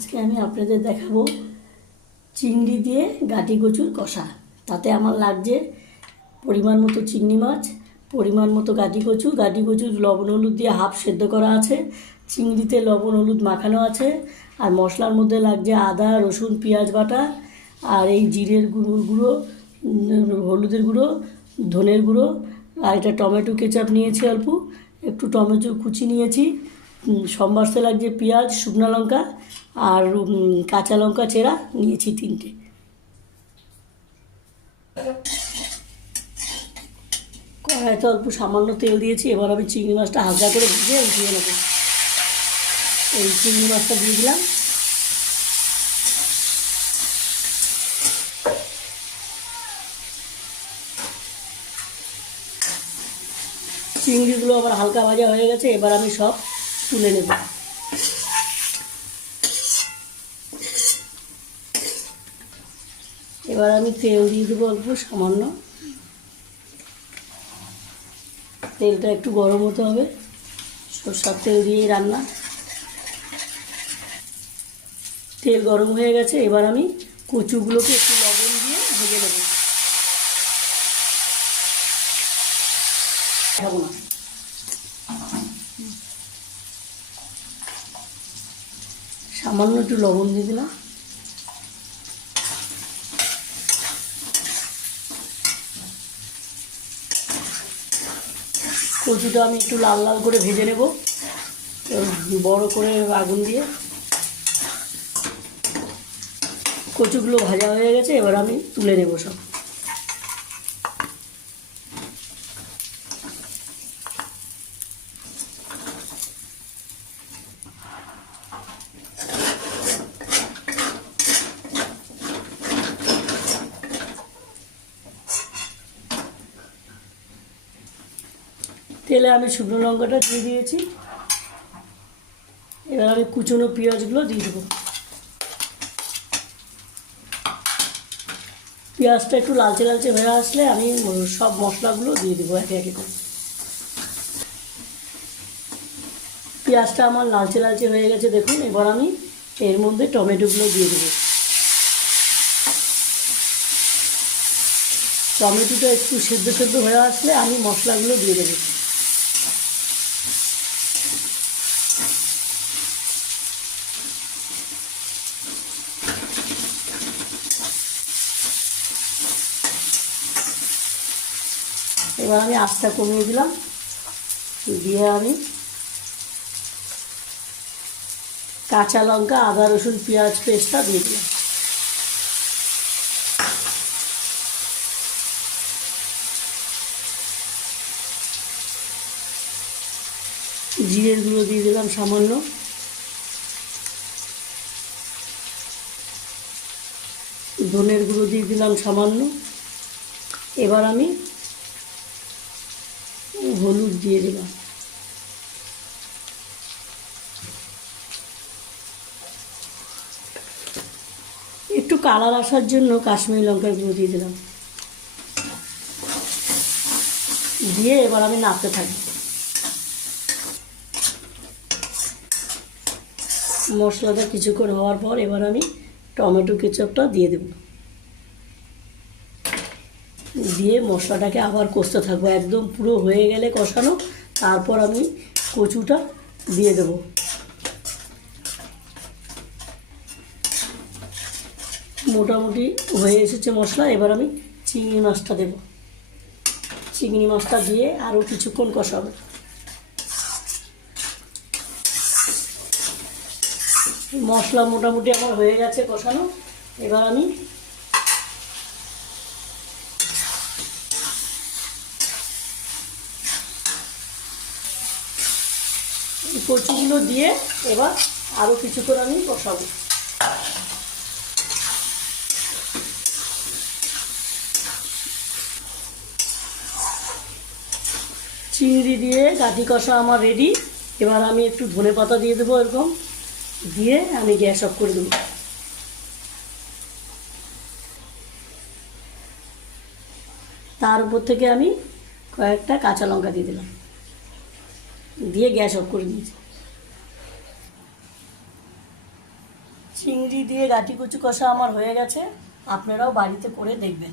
আজকে আমি আপনাদের দেখাবো চিংড়ি দিয়ে গাটি কচুর কষা। তাতে আমার লাগছে পরিমাণ মতো চিংড়ি মাছ, পরিমাণ মতো গাটি কচু গাটি কচুর লবণ হলুদ দিয়ে হাফ সেদ্ধ করা আছে। চিংড়িতে লবণ হলুদ মাখানো আছে। আর মশলার মধ্যে লাগছে আদা, রসুন, পেঁয়াজ বাটা আর এই জিরের গুঁড়ো গুঁড়ো হলুদের গুঁড়ো, ধনের গুঁড়ো। আর এটা টমেটো কেচাপ নিয়েছি অল্প। একটু টমেটো কুচি নিয়েছি। উম, সম্বারতে লাগছে পেঁয়াজ শুকনো লঙ্কা আর কাঁচা লঙ্কা চেরা নিয়েছি তিনটে। কড়াইতে অল্প সামান্য তেল দিয়েছি এবার আমি চিংড়ি মাছটা হালকা করে ভেজে উঠিয়ে নেব। এই চিংড়ি মাছটা দিয়ে দিলাম। চিংড়িগুলো আবার হালকা ভাজা হয়ে গেছে এবার আমি সব তুলে নেব। এবার আমি তেল দিয়ে দেবো অল্প, সামান্য। তেলটা একটু গরম হতে হবে। সরষার তেল দিয়েই রান্না। তেল গরম হয়ে গেছে, এবার আমি কচুগুলোকে একটু লবণ দিয়ে ভেজে নেব। না। সামান্য একটু লবণ দিয়ে দিলাম। কচুটা আমি একটু লাল লাল করে ভেজে নেব। বড় করে আগুন দিয়ে। কচুগুলো ভাজা হয়ে গেছে, এবার আমি তুলে নেব সব। তেলে আমি শুকনো লঙ্কাটা দিয়ে দিয়েছি। এবার আমি কুচনো পেঁয়াজগুলো দিয়ে দেবো। পেঁয়াজটা একটু লালচে লালচে হয়ে আসলে আমি সব মশলাগুলো দিয়ে দেবো একে একে করে। পেঁয়াজটা আমার লালচে লালচে হয়ে গেছে দেখুন, এবার আমি এর মধ্যে টমেটোগুলো দিয়ে দেবো। টমেটোটা একটু সেদ্ধ সেদ্ধ হয়ে আসলে আমি মশলাগুলো দিয়ে দেবো। এবার আমি আস্তা কমিয়ে দিলাম। দিয়ে আমি কাঁচা লঙ্কা, আদা, রসুন, পেঁয়াজ পেস্টটা দিয়ে দিলাম। জিরের গুঁড়ো দিয়ে দিলাম সামান্য। ধনের গুঁড়ো দিয়ে দিলাম সামান্য। এবার আমি হলুদ দিয়ে দিলাম একটু কালার আসার জন্য কাশ্মীরি লঙ্কার গুঁড়ো দিয়ে দিলাম। দিয়ে এবার আমি নাড়তে থাকি। মশলাটা কিছুক্ষণ হওয়ার পর এবার আমি টমেটো কেচাপটা দিয়ে দেব। দিয়ে মশলাটাকে আবার কষতে থাকব। একদম পুরো হয়ে গেলে কষানো, তারপর আমি কচুটা দিয়ে দেবো। মোটামুটি হয়ে এসেছে মশলা, এবার আমি চিংড়ি মাছটা দেব। চিংড়ি মাছটা দিয়ে আরও কিছুক্ষণ কষাবো। মশলা মোটামুটি আমার হয়ে গেছে কষানো। এবার আমি এই কচুগুলো দিয়ে এবার আরও কিছুক্ষণ আমি কষাবো চিংড়ি দিয়ে গাঠি কষা আমার রেডি এবার আমি একটু ধনে পাতা দিয়ে দেবো এরকম। দিয়ে আমি গ্যাস অফ করে দেবো। তার উপর থেকে আমি কয়েকটা কাঁচা লঙ্কা দিয়ে দিলাম। দিয়ে গ্যাস অফ করে দিয়েছি। চিংড়ি দিয়ে গাটি কুচু কষা আমার হয়ে গেছে। আপনারাও বাড়িতে করে দেখবেন।